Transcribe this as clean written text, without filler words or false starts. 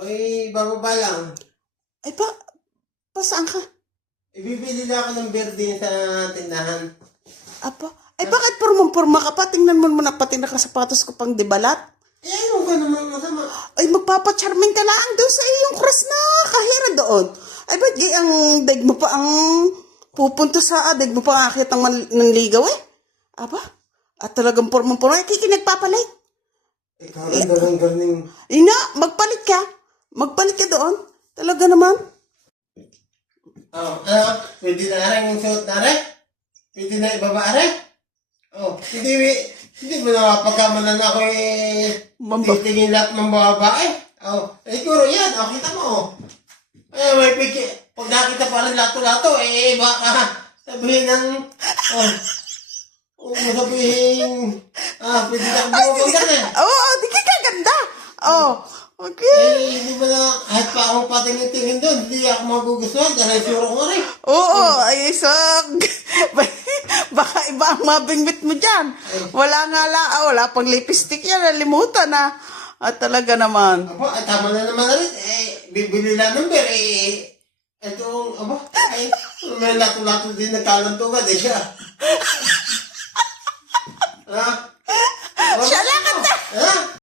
Oy, bababa lang. Ay, saan ka? Ibibili na ako ng beer din sa tindahan. Apa? Ay, bakit purmong-purma ka pa? Tingnan mo na pati nakasapatos ko pang dibalat. Eh, ano ka naman masama? Ay, magpapacharming ka lang doon sa iyong crush na kahira doon. Ay, ba't ang daig mo pa ang pupunto sa daig mo pa ang akit ng ligaw eh? Aba? At talagang purmong-purma. Ay, nagpapalit. Ikaw ang galing-galing. Ina, magpalit ka. Magpalit ka doon. Talaga naman. Oh, ano? Pwede na rin yung suot na rin? Pwede na ibaba rin? Oh, hindi mo na pagkamalan ako titingin lahat ng babae. Oh, siguro yan. Oh, kita mo. Eh, may piki. Pag nakita pa rin lato-lato, baka sabihin ng, sabihin, pwede na akong bumabagyan eh. Oo, di ka ganda. Oh, okay. Hindi ba na, kahit pa akong patingin-tingin doon, hindi ako magugustuhan dahil sure ko rin. Oo, ay baka iba ang mabingwit mo dyan. Wala wala pang lipstick yan, nalimutan na. At talaga naman. Aba, tama na naman na rin. Bibili lang ng beer, itong, may lato-lato din nagkalantungan, siya. Ha?